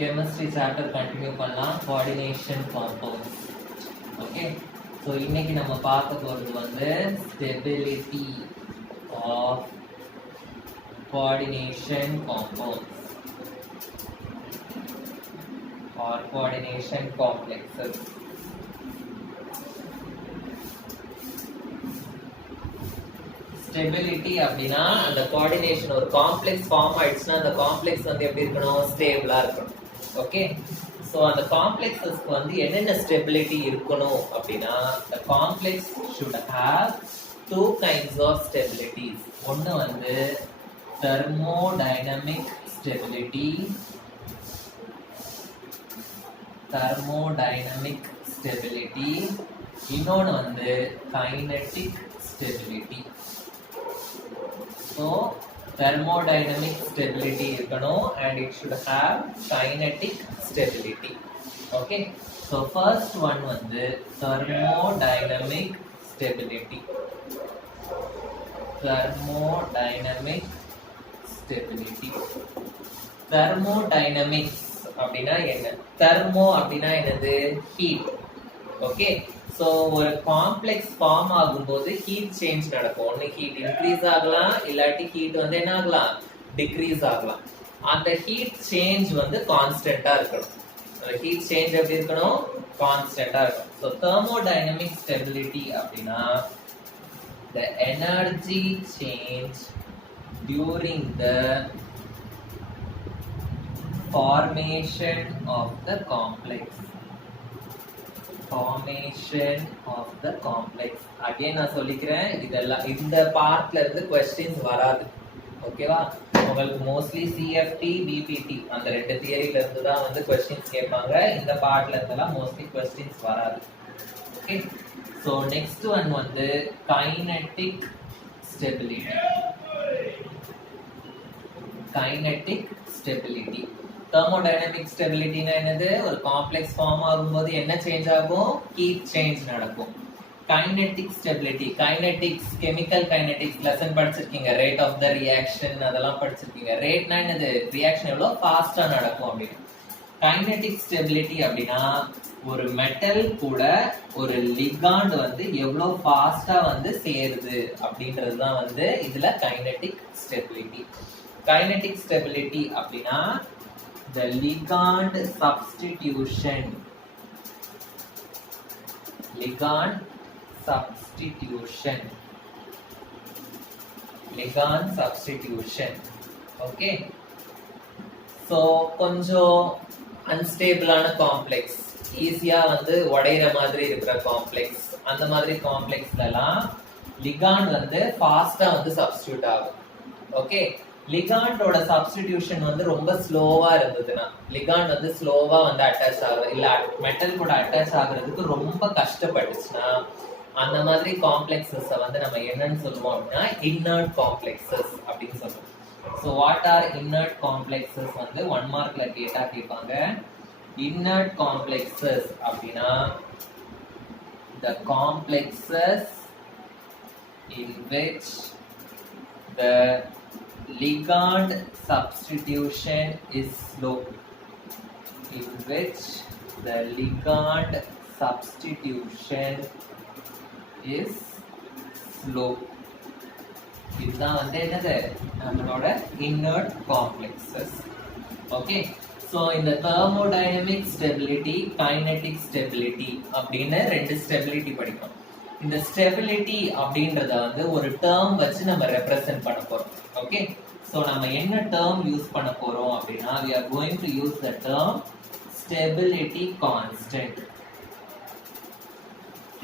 chemistry chapter continue பண்ணலாம் coordination compounds. Okay, so இன்னைக்கு நம்ம பார்க்க போறது வந்து stability of coordination compounds or coordination complexes. Stability அப்படின்னா அந்த கோஆர்டினேஷன் ஒரு காம்ப்ளெக்ஸ் ஃபார்ம் ஆயிடுச்சுன்னா அந்த காம்ப்ளெக்ஸ் வந்து எப்படி இருக்கணும், ஸ்டேபிளா இருக்கணும். ஓகே, ஸோ அந்த காம்ப்ளெக்ஸஸ்க்கு வந்து என்னென்ன ஸ்டெபிலிட்டி இருக்கணும் அப்படின்னா the complex should have two kinds of stabilities. ஒன்று வந்து thermodynamic stability, இன்னொன்று வந்து kinetic stability. So thermodynamic stability இருக்கணும் and it should have kinetic stability. Okay, so first one வந்து thermodynamic stability. Thermodynamics அப்படின்னா என்ன? thermo அப்படின்னா என்னது? heat. Okay, ஸோ ஒரு காம்ப்ளெக்ஸ் ஃபார்ம் ஆகும்போது ஹீட் சேஞ்ச் நடக்கும். ஒன்று ஹீட் இன்க்ரீஸ் ஆகலாம், இல்லாட்டி ஹீட் வந்து என்ன ஆகலாம், டிக்ரீஸ் ஆகலாம். அந்த ஹீட் சேஞ்ச் வந்து கான்ஸ்டன்டா இருக்கணும். அந்த ஹீட் சேஞ்ச் எப்படி இருக்கணும், கான்ஸ்டன்டா இருக்கணும். ஸோ தெர்மோடைனமிக் ஸ்டெபிலிட்டி அப்படின்னா the energy change during the formation of the complex. Again நான் சொல்லிக்கிறேன், இதெல்லாம் இந்த பார்ட்ல இருந்து क्वेश्चंस வராது. ஓகேவா, உங்களுக்கு மோஸ்ட்லி CFT BPT அந்த ரெண்டு தியரியில இருந்து தான் வந்து क्वेश्चंस கேட்பாங்க. இந்த பார்ட்ல இருந்தெல்லாம் மோஸ்ட்லி क्वेश्चंस வராது. ஓகே, சோ நெக்ஸ்ட் ஒன் வந்து கைனெட்டிக் ஸ்டெபிலிட்டி. தெர்மோடைனமிக் ஸ்டெபிலிட்டினா என்னது? ஒரு காம்ப்ளெக்ஸ் ஃபார்ம் ஆகும்போது என்ன சேஞ்ச் ஆகும், ஹீட் சேஞ்ச் நடக்கும். Kinetic stability, kinetics chemical kinetics lesson படிச்சிருக்கீங்க, ரேட் ஆஃப் த ரியாக்ஷன் அதெல்லாம் படிச்சிருக்கீங்க. ரேட்னா என்னது, ரியாக்ஷன் எவ்வளவு ஃபாஸ்டா நடக்கும் அப்படின்னு. கைனெட்டிக் ஸ்டெபிலிட்டி அப்படின்னா ஒரு மெட்டல் கூட ஒரு லிகாண்ட் வந்து எவ்வளவு ஃபாஸ்டா வந்து சேருது அப்படின்றது தான் வந்து இதுல கைனெட்டிக் ஸ்டெபிலிட்டி. கைனெட்டிக் ஸ்டெபிலிட்டி அப்படின்னா the ligand substitution okay, so கொஞ்சம் அன்ஸ்டேபிளான காம்ப்ளெக்ஸ், ஈஸியா வந்து உடையிற மாதிரி இருக்கிற காம்ப்ளெக்ஸ், அந்த மாதிரி காம்ப்ளெக்ஸ்லாம் லிகாண்ட் வந்து ஃபாஸ்டா வந்து சப்ஸ்டிட்யூட் ஆகும். ஓகே, லிகாண்டோட சப்ஸ்டிடியூஷன் வந்து ரொம்ப ஸ்லோவா இருந்ததுன்னா, லிகாண்ட் வந்து ஸ்லோவா வந்து அட்டாச் ஆகுறது இல்ல மெட்டல் கூட அட்டாச் ஆகுறதுக்கு ரொம்ப கஷ்டப்பட்டுச்சுன்னா அந்த மாதிரி காம்ப்ளெக்ஸஸ் வந்து நம்ம என்னன்னு சொல்லுவோம் அப்படின்னா இன்னர்ட் காம்ப்ளெக்ஸஸ் அப்படின்னு சொல்லுவோம். So what are inert complexes வந்து 1 மார்க்ல கேட்பாங்க. இன்னர்ட் காம்ப்ளெக்ஸஸ் அப்படின்னா the complexes in which the ligand substitution is slow. இதுதான் வந்து என்னது, நம்மளோட இன்னர்ட் காம்ப்ளெக்ஸஸ். ஓகே, ஸோ இந்த தெர்மோடைனமிக் ஸ்டெபிலிட்டி, கைனெட்டிக் ஸ்டெபிலிட்டி அப்படின்னு ரெண்டு ஸ்டெபிலிட்டி படிக்கணும். இந்த ஸ்டெபிலிட்டி அப்படின்றத வந்து ஒரு டேர்ம் வச்சு நம்ம ரெப்ரசென்ட் பண்ண போறோம். ஓகே, சோ நம்ம என்ன டேர்ம் யூஸ் பண்ண போறோம் அப்படின்னா we are going to use the term stability constant.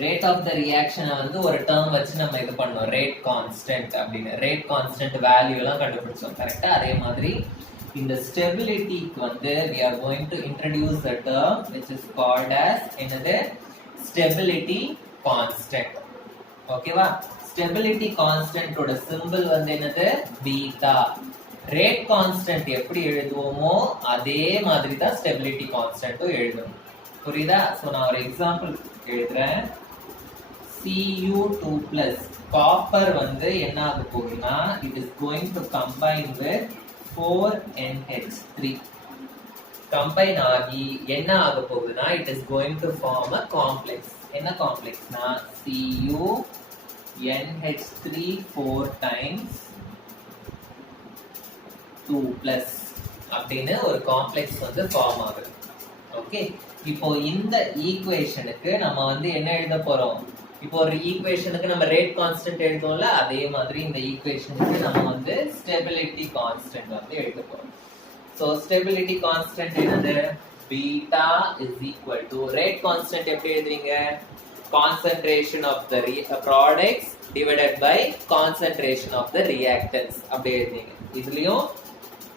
rate of the reaction வந்து ஒரு டேர்ம் வச்சு நம்ம இது பண்ணோம், rate constant அப்படின்னு. rate constant வேல்யூ எல்லாம் கண்டுபிடிச்சோம் கரெக்ட்டா. அதே மாதிரி இந்த ஸ்டெபிலிட்டிக்கு வந்து we are going to introduce the term which is called as என்னது, stability constant. ஓகேவா, ஸ்டெபிலிட்டி கான்ஸ்டன்ட் ஓட சிம்பிள் வந்து என்னது, பீட்டா. ரேட் கான்ஸ்டன்ட் எப்படி எழுதுவோமோ அதே மாதிரி தான் ஸ்டெபிலிட்டி கான்ஸ்டன்ட்டும் எழுதணும். புரியுதா? சோ நான் ஒரு எக்ஸாம்பிள் எழுதுறேன். Cu2+ காப்பர் வந்து என்ன ஆக போகுதுன்னா it is going to combine with 4NH3. Combine ஆகி என்ன ஆக போகுதுன்னா it is going to form a complex. என்ன காம்ப்ளெக்ஸ்னா CuNH3 4 times 2 plus அப்படின்னு ஒரு காம்ப்ளெக்ஸ் வந்து ஃபார்ம் ஆகுது. ஓகே, இப்போ இந்த ஈக்குவேஷனுக்கு நம்ம வந்து என்ன எழுத போறோம்? இப்போ ஒரு ஈக்குவேஷனுக்கு நம்ம ரேட் கான்ஸ்டன்ட் எழுதுவோம்ல, அதே மாதிரி இந்த ஈக்குவேஷனுக்கு நம்ம வந்து ஸ்டெபிலிட்டி கான்ஸ்டன்ட் வந்து எழுத போறோம். சோ ஸ்டெபிலிட்டி கான்ஸ்டன்ட் என்னது? Beta is equal to rate constant எப்படி எழுதுறீங்க? Concentration of the products divided by concentration of the reactants அப்படி எழுதுறீங்க. இதுலயும்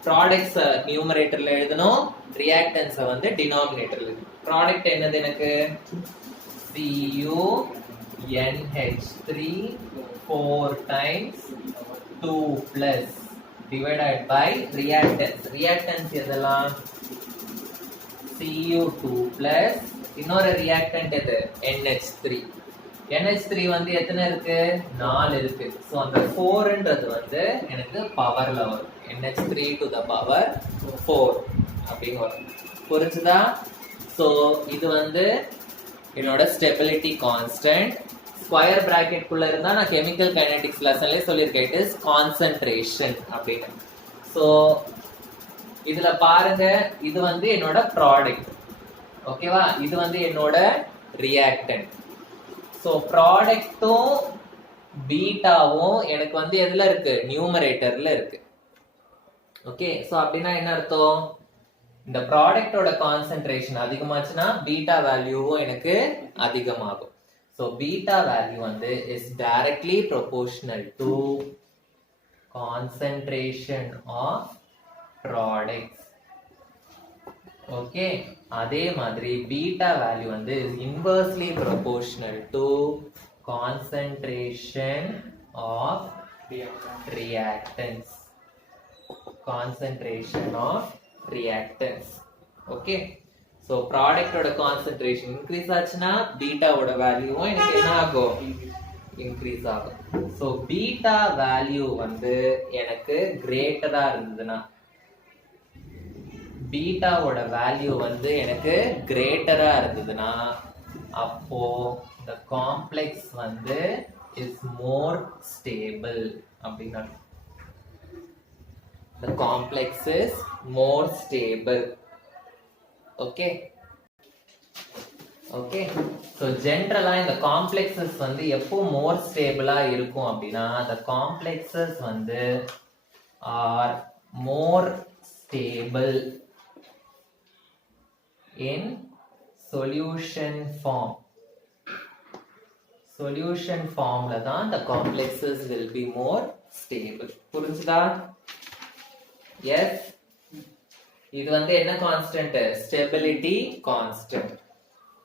ப்ராடக்ட்ஸ் நியூமரேட்டர்ல எழுதணும், ரியாக்டன்ஸ் வந்து டினாமினேட்டர்ல எழுதணும். ப்ராடக்ட் என்னது எனக்கு? CuNH3 4 times 2 plus divided by reactants. Reactants எதெல்லாம்? Cu2 plus இன்னொரு reactant எது? NH3. NH3 வந்து எத்தனை இருக்கு? 4 இருக்கு. சோ அந்த 4ன்றது வந்து எனக்கு பவர்ல வரும். NH3 to the power 4 அப்படிங்க வரும். புரிஞ்சுதா? சோ இது வந்து என்னோட ஸ்டெபிலிட்டி கான்ஸ்டன்ட். ஸ்கொயர் பிராக்கெட் குள்ள இருந்தா நான் கெமிக்கல் கைனெடிக்ஸ் லெசன்லயே சொல்லியிருக்கேன், இட் இஸ் கான்சன்ட்ரேஷன் அப்படின்னு. சோ இதுல பாருங்க, இது வந்து என்னோட ப்ராடக்ட். ஓகேவா? இது வந்து என்னோட ரியாக்டன்ட். சோ ப்ராடக்ட்டும் பீட்டாவும் எனக்கு வந்து எதுல இருக்கு? நியூமரேட்டர்ல இருக்கு. ஓகே, சோ அப்படின்னா என்ன அர்த்தம்? இந்த ப்ராடக்ட்டோட கான்சென்ட்ரேஷன் அதிகமாச்சுன்னா பீட்டா வேல்யூவும் எனக்கு அதிகமாகும். சோ பீட்டா வேல்யூ வந்து is directly proportional to concentration of products. Okay, அதே மாதிரி பீட்டா வேல்யூ வந்து is inversely proportional to concentration of reactants. concentration of reactants. Okay, so product ஓட concentration increase ஆச்சுனா beta ஓட வேல்யூவும் எனக்கு என்ன ஆகும்? increase ஆகும். so beta value வந்து எனக்கு greater-ஆ இருந்ததுன்னா, beta ஓட வேல்யூ வந்து எனக்கு greater-ஆ இருந்ததுன்னா, அப்போ the complex வந்து is more stable அப்படின்னா the complex is more stable. Okay, okay, so generally இந்த complexes வந்து எப்போ more stable-ஆ இருக்கும் அப்படின்னா, the complexes வந்து are more stable in solution form. solution formல தான் the complexes will be more stable. புரிஞ்சுதா? yes, இது வந்து என்ன கான்ஸ்டன்ட்? Stability constant.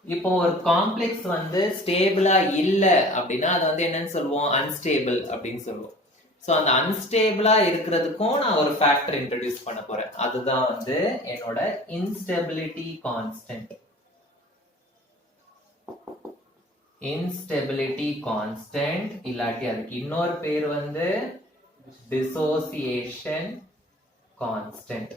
இப்போ ஒரு காம்ப்ளெக்ஸ் வந்து ஸ்டேபிளா இல்ல அப்படின்னா அது வந்து என்னன்னு சொல்லுவோம்? அன்ஸ்டேபிள் அப்படின்னு சொல்லுவோம். சோ அந்த அன்ஸ்டேபிளா இருக்கிறதுக்கும் நான் ஒரு ஃபேக்டர் இன்ட்ரோடியூஸ் பண்ண போறேன். அதுதான் வந்து என்னோட இன்ஸ்டெபிலிட்டி கான்ஸ்டன்ட். இன்ஸ்டெபிலிட்டி கான்ஸ்டன்ட் இல்லாட்டி அதுக்கு இன்னொரு பேர் வந்து dissociation constant.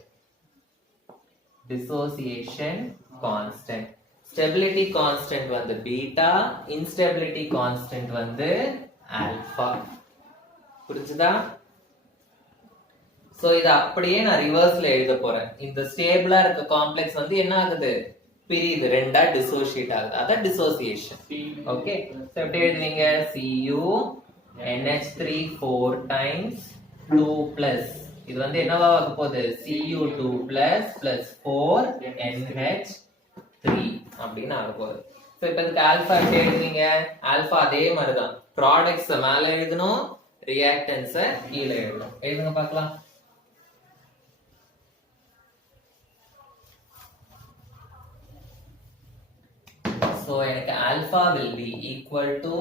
dissociation constant. stability constant வந்து beta, instability constant வந்து alpha. புரிஞ்சுதா? சோ இத அப்படியே நான் ரிவர்ஸ்ல எழுத போறேன். இந்த ஸ்டேபிளா இருக்க காம்ப்ளெக்ஸ் வந்து என்ன ஆகுது? பிரியுது, ரெண்டா டிசோசியேட் ஆகுது. அதான் டிசோசியேஷன். ஓகே, சோ எப்படி எழுதுவீங்க? CuNH3 4 times 2 plus இது வந்து என்னவா ஆக போகுது? Cu2 plus 4NH3 அப்படின்னு ஆக போகுது. சோ இப்போ இதுக்கு ஆல்பா எப்படி எழுதுவீங்க? ஆல்பா அதே மாதிரி தான், ப்ராடக்ட்ஸ் மேல எழுதணும், ரியாக்டன்ஸ் கீழே எழுதணும். எழுதுங்க பார்க்கலாம். So எனக்கு alpha will be equal to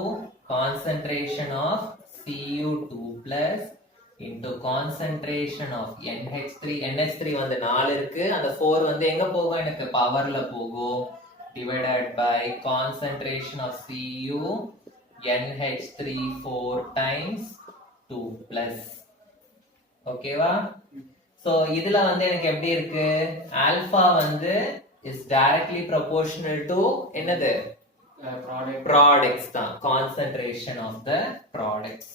concentration of Cu2 plus into concentration of NH3. NH3 வந்து 4 இருக்கு, அந்த 4 வந்து எங்க போகும்? எனக்கு பவர்ல போகும், divided by concentration of Cu NH3 4 times 2 plus. ஓகேவா? சோ இதுல வந்து எனக்கு எப்படி இருக்கு ஆல்பா வந்து is directly proportional to என்னது products தான் concentration of the products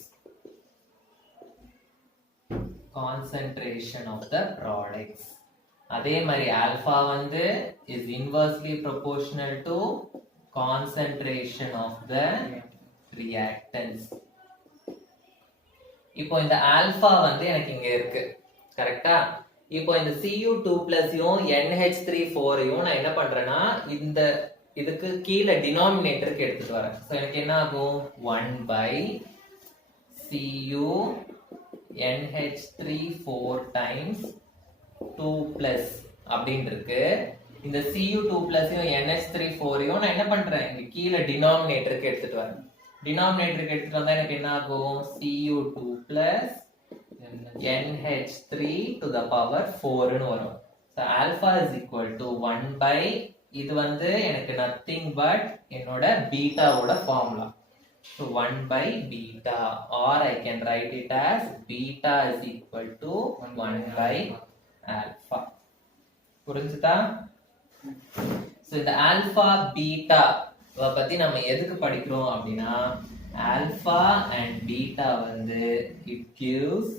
அதே மாதிரி ஆல்பா வந்து is inversely proportional to concentration of the reactants. இப்போ இந்த ஆல்பா வந்து எனக்கு இங்க இருக்கு கரெக்டா. இப்போ இந்த Cu2+ யும் NH3 யும் நான் என்ன பண்றேன்னா இந்த இதுக்கு கீழே டினாமினேட்டருக்கு எடுத்துட்டு வரேன். சோ எனக்கு என்ன ஆகும் 1/Cu NH3 4 times 2+ அப்படின்னு இருக்கு. இந்த Cu2+ யும் NH3 யும் நான் என்ன பண்றேன் இங்க கீழே டினாமினேட்டருக்கு எடுத்துட்டு வரேன். டினாமினேட்டருக்கு எடுத்துட்டு வந்தா எனக்கு என்ன ஆகும் Cu2+ NH3 to the power 4 ன்னு வரும். So alpha is equal to 1 இது வந்து எனக்கு nothing but என்னோட beta ஓட formula. So 1/beta or I can write it as beta is equal to 1/alpha. புரிஞ்சுதா? So இந்த alpha beta பத்தி நம்ம எதுக்கு படிக்கிறோம் அப்படின்னா alpha and beta வந்து it gives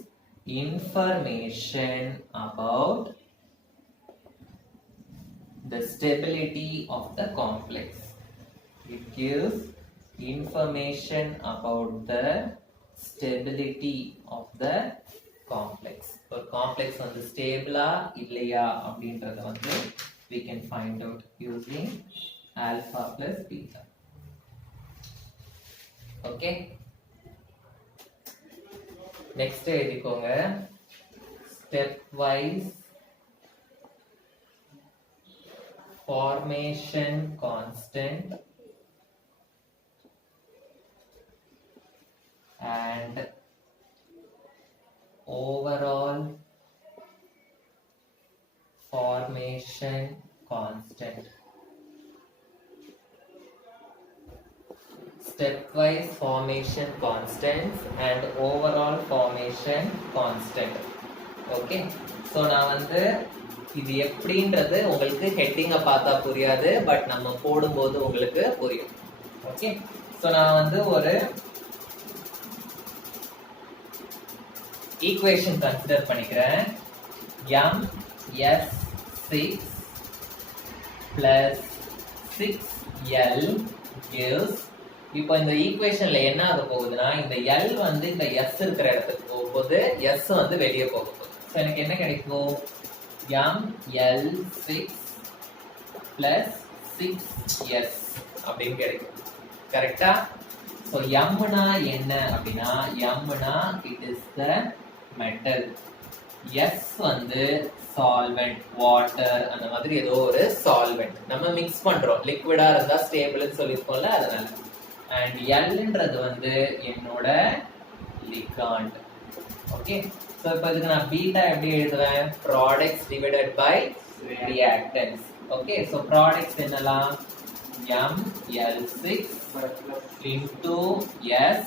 information about the stability of the complex. It gives information about the stability of the complex. So complex வந்து ஸ்டேபிளா இல்லையா அப்படின்றத வந்து we can find out using alpha plus beta. Okay, next எழுதிக்கோங்க stepwise formation constant and overall formation constant. Stepwise formation constants and overall formation constant. Okay, so நான் வந்து இது எப்படின்றது உங்களுக்கு ஹெட்டிங்க பார்த்தா புரியாது, பட் நம்ம போடும்போது உங்களுக்கு புரியும். ஓகே, சோ நான் வந்து ஒரு ஈக்குவேஷன் கன்சிடர் பண்ணிக்கிறேன். MS6 plus 6L gives. இப்போ இந்த ஈக்குவேஷன்ல என்ன ஆக போகுதுன்னா இந்த L வந்து இந்த S இருக்கிற இடத்துக்கு போகும்போது S வந்து வெளியே போக போகுது. சோ எனக்கு என்ன கிடைக்கும் ML6 plus 6S அப்படின்னு கிடைக்கும். கரெக்டா? சோ Mனா என்ன அப்படின்னா Mனா it is the metal, S வந்து solvent, water அந்த மாதிரி ஏதோ ஒரு solvent நம்ம மிக்ஸ் பண்றோம். லிக்விடா இருந்தா ஸ்டேபிள்னு சொல்லிருக்கோம்ல அதனால. and Lன்றது வந்து என்னோட ligand. ஓகே, சோ இப்போ இதுக்கு நான் பீட்டா எப்படி எழுதுவேன் products divided by reactants. Okay, so products என்னலாம் ML6 into S.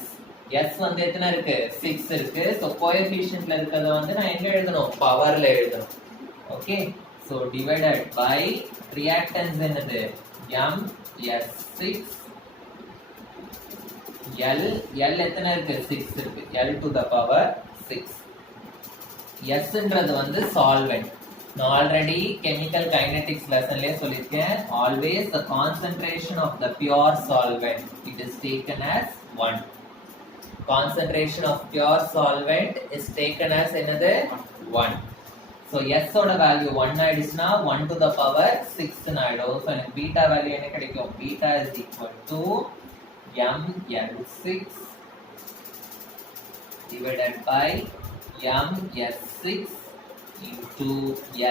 S வந்து எத்தனை இருக்கு 6 இருக்கு. சோ கோஎஃபிஷியன்ட்ல இருக்கத வந்து நான் எங்க எழுதணும் பவர்ல எழுதணும். Okay, so divided by reactants என்னது MS6 L எத்தனை இருக்கு 6 இருக்கு. L to the power 6. S ன்றது வந்து solvent. நான் ஆல்ரெடி கெமிக்கல் கைனெடிக்ஸ் லெசன்லயே சொல்லிருக்கேன். always the concentration of the pure solvent it is taken as 1. concentration of pure solvent is taken as என்னது 1. so S ஓட value 1 ஆயிடுச்சுனா 1 to the power 6 ன்னு ஆயிடும். so எனக்கு beta value என்ன கிடைக்கும் beta is equal to ML6 divided by MS6 into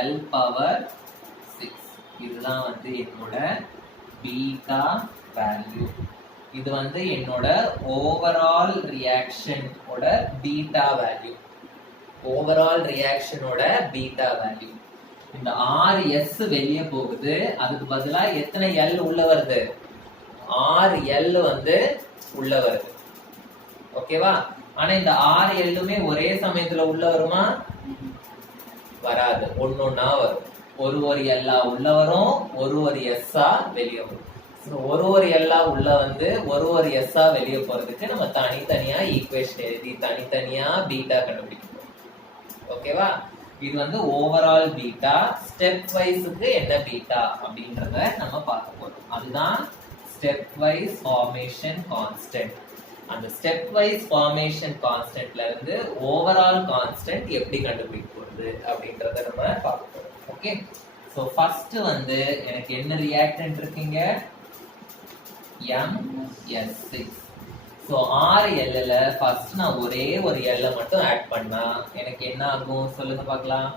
L power 6. இதுதான் வந்து என்னோட பீட்டா வேல்யூ. இது வந்து என்னோட ஓவரால் ரியாக்ஷன் ஓட பீட்டா வேல்யூ. ஓவரால் ரியாக்ஷனோட பீட்டா வேல்யூ. இந்த 6S வெளியே போகுது, அதுக்கு பதிலா எத்தனை L உள்ள வருது 6L வந்து உள்ள வருது. ஓகேவா? ஆனா இந்த 6Lமே ஒரே சமயத்துல உள்ள வருமா வராது, ஒன்னொன்னா வரும். ஒரு எல்லா உள்ள வரும், ஒரு எஸ்ஸா வெளியே வரும். ஒரு எல்லா உள்ள வந்து ஒரு எஸ்ஸா வெளியே போறதுக்கு நம்ம தனித்தனியா ஈக்குவேஷன் எழுதி தனித்தனியா பீட்டா கண்டுபிடிக்கணும். ஓகேவா? இது வந்து ஓவரால் பீட்டா. ஸ்டெப் வைஸுக்கு என்ன பீட்டா அப்படின்றத நம்ம பார்க்க போறோம். அதுதான் ஸ்டெப் வைஸ் ஃபார்மேஷன் கான்ஸ்டன்ட். அந்த ஸ்டெப் வைஸ் ஃபார்மேஷன் கான்ஸ்டன்ட்ல இருந்து ஓவரால் கான்ஸ்டன்ட் எப்படி கண்டுபிடிக்கிறது அப்படின்றத நம்ம பார்க்க போறோம். ஓகே, சோ ஃபர்ஸ்ட் வந்து எனக்கு என்ன ரியாக்டன்ட் இருக்குங்க? MS6. ஸோ 6 எல்ல ஃபர்ஸ்ட் நான் ஒரே ஒரு எல்ல மட்டும் ஆட் பண்ணா எனக்கு என்ன ஆகும் சொல்லுங்க பார்க்கலாம்.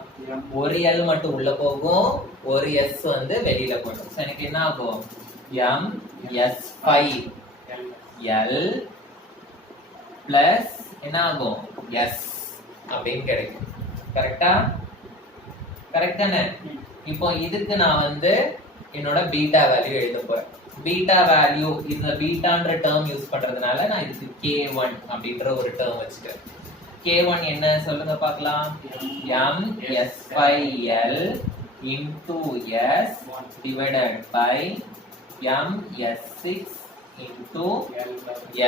ஒரு எல் மட்டும் உள்ள போகும், ஒரு எஸ் வந்து வெளியில போகும். ஸோ எனக்கு என்ன ஆகும்? MS5 எல் பிளஸ் என்ன ஆகும்? எஸ் அப்படின்னு கிடைக்கும். கரெக்டா? கரெக்டானே? இப்போ இதுக்கு நான் வந்து என்னோட பீட்டா வேல்யூ எழுத போறேன். பீட்டா வேல்யூ இந்த பீட்டான்ற டேர்ம் யூஸ் பண்றதுனால நான் இதுக்கு K1 அப்படின்ற ஒரு டேர்ம் வச்சுட்டேன். K1 என்ன சொல்லுங்க பார்க்கலாம். MS5L into S divided by MS6 into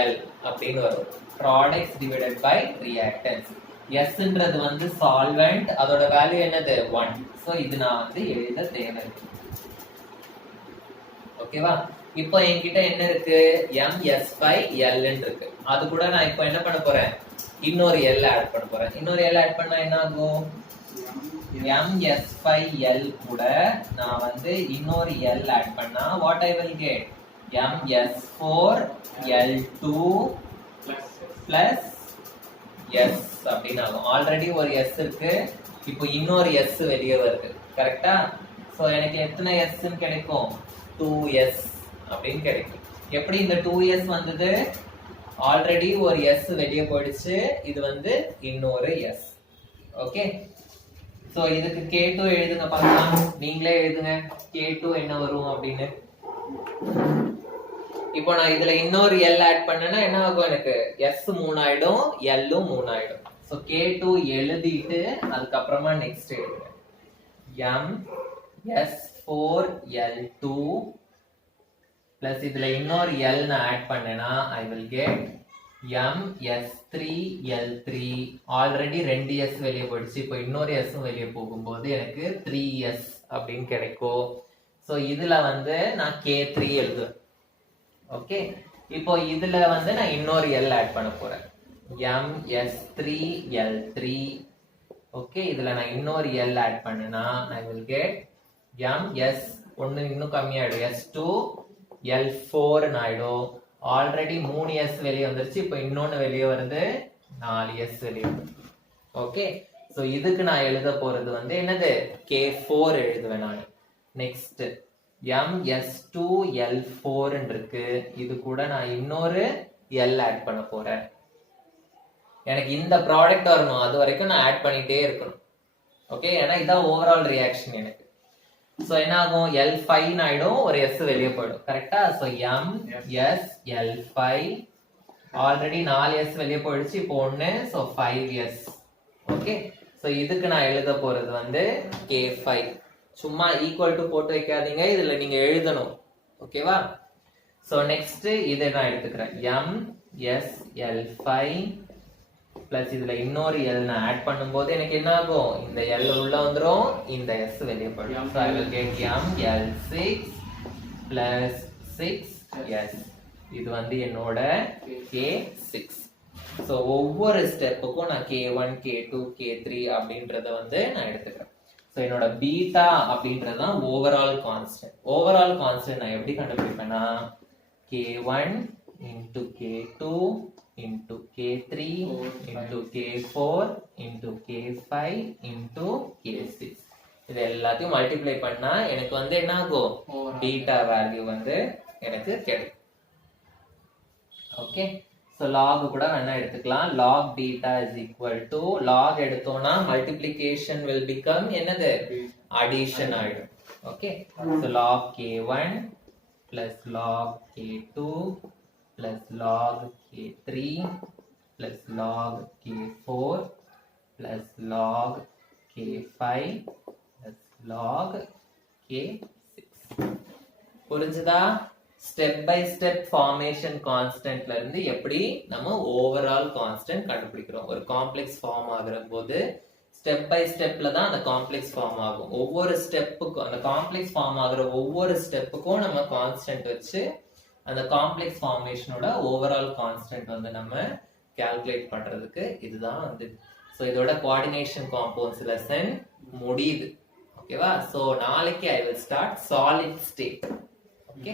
L அப்படின்னு வரும். Products divided by reactants. Sன்றது வந்து solvent, அதோட வேல்யூ என்னது? 1. சோ இது நான் வந்து எழுத தேவையில்லை. ஓகேவா? இப்போ என்கிட்ட என்ன இருக்கு? MS5L இருக்கு. அது கூட நான் இப்போ என்ன பண்ண போறேன்? இன்னொரு L ஆட் பண்ண போறேன். இன்னொரு L ஆட் பண்ணா என்ன ஆகும்? MS5L கூட நான் வந்து இன்னொரு L ஆட் பண்ணா what I will get? MS4L2 plus S அப்படின்னு ஆகும். ஆல்ரெடி ஒரு S இருக்கு, இப்போ இன்னொரு S வெளியே வருது. கரெக்டா? சோ எனக்கு எத்தனை S கிடைக்கும்? 2S அப்படின்னு கிடைக்கும். எப்படி இந்த 2S வந்தது? ஆல்ரெடி ஒரு S வெளியே போயிடுச்சு, இது வந்து இன்னொரு S. ஓகே, சோ இதுக்கு K2 எழுதுங்க பார்க்கலாம். நீங்களே எழுதுங்க K2 என்ன வரும் அப்படின்னு. இப்போ நான் இதுல இன்னொரு L ஆட் பண்ணேன்னா என்ன ஆகும்? எனக்கு S 3 ஆயிடும், L 3 ஆயிடும். சோ K2 எழுதிட்டு அதுக்கப்புறமா நெக்ஸ்ட் எழுதுங்க. MS4L2 பிளஸ் இதுல இன்னொரு L நான் ஆட் பண்ணேன்னா I will get MS3L3. Already 2S வெளியே போயிடுச்சு, இப்போ இன்னொரு S வெளியே போகும்போது எனக்கு 3S அப்படின்னு கிடைக்கும். சோ இதுல வந்து நான் K3 எழுதுவேன். ஓகே, இப்போ இதுல வந்து நான் இன்னொரு L ஆட் பண்ண போறேன். MS3L3. ஓகே, இதுல நான் இன்னொரு L ஆட் பண்ணேன்னா I will get MS ஒன்னு இன்னும் கம்மியாயிடும், S2L4 ஆயிடும். ஆல்ரெடி 3S வெளியே வந்துருச்சு, இப்போ இன்னொன்னு வெளியே வருது, 4S வெளியே வருது. ஓகே, சோ இதுக்கு நான் எழுத போறது வந்து என்னது? K4 எழுதுவேன் நான். நெக்ஸ்ட் MS2L4 இருக்கு, இது கூட நான் இன்னொரு L ஆட் பண்ண போறேன். எனக்கு இந்த ப்ராடக்ட் வரணும், அது வரைக்கும் நான் ஆட் பண்ணிட்டே இருக்கணும். ஓகே, ஏன்னா இதான் ஓவரால் ரியாக்ஷன் எனக்கு. சோ என்ன ஆகும்? L5 ஆயிடும், ஒரு S வெளியே போயிடும். கரெக்டா? சோ MSL5 ஆல்ரெடி 4S வெளியே போயிடுச்சு, இப்போ 1, சோ 5S. ஓகே, சோ இதுக்கு நான் எழுத போறது வந்து K5. சும்மா ஈக்குவல் டு போட்டு வைக்காதீங்க, இதுல நீங்க எழுதணும். ஓகேவா? சோ நெக்ஸ்ட் இதை நான் எடுத்துக்கிறேன். MSL5 பிளஸ் இதுல இன்னொரு L நான் ஆட் பண்ணும்போது எனக்கு என்ன ஆகும்? இந்த L உள்ள வந்துரும், இந்த S வெளியே போயிடும். So I will get ML6 plus 6S. இது வந்து என்னோட K6. So ஒவ்வொரு ஸ்டெப்புக்கும் நான் K1, K2, K3 அப்படின்றத வந்து நான் எடுத்துக்கிறேன். So என்னோட பீட்டா அப்படின்றதுதான் ஓவரால் கான்ஸ்டன்ட். ஓவரால் கான்ஸ்டன்ட் நான் எப்படி கண்டுபிடிப்பேன்னா K1 into K2 into K3 into K4 into K5 into K6. இது எல்லாத்தையும் மல்டிப்ளை பண்ணா எனக்கு வந்து என்ன ஆகும்? பீட்டா வேல்யூ வந்து எனக்கு கிடைக்கும். ஓகே, சோ log கூட வேணா எடுத்துக்கலாம். log beta is equal to log எடுத்தோம்னா multiplication will become என்னது? addition ஆயிடும். Okay, so log K1 plus log K2 plus log K3 plus log K4 plus log k5 log k6. புரிஞ்சுதா? Step by step formation கான்ஸ்டன்ட்ல இருந்து எப்படி நம்ம overall constant கண்டுபிடிக்கிறோம். ஒரு complex form ஆகுற போது ஸ்டெப் பை ஸ்டெப்ல தான் அந்த காம்ப்ளெக்ஸ் ஃபார்ம் ஆகும். ஒவ்வொரு ஸ்டெப்புக்கும் அந்த காம்ப்ளெக்ஸ் ஃபார்ம் ஆகுற ஒவ்வொரு ஸ்டெப்புக்கும் நம்ம கான்ஸ்டன்ட் வச்சு அந்த காம்ப்ளெக்ஸ் ஃபார்மேஷனோட ஓவரால் கான்ஸ்டன்ட் வந்து நம்ம கால்குலேட் பண்றதுக்கு இதுதான் வந்து. ஸோ இதோட கோஆர்டினேஷன் காம்பவுண்ட்ஸ் லெசன் முடியுது. ஓகேவா? ஸோ நாளைக்கு I will start solid state. Okay.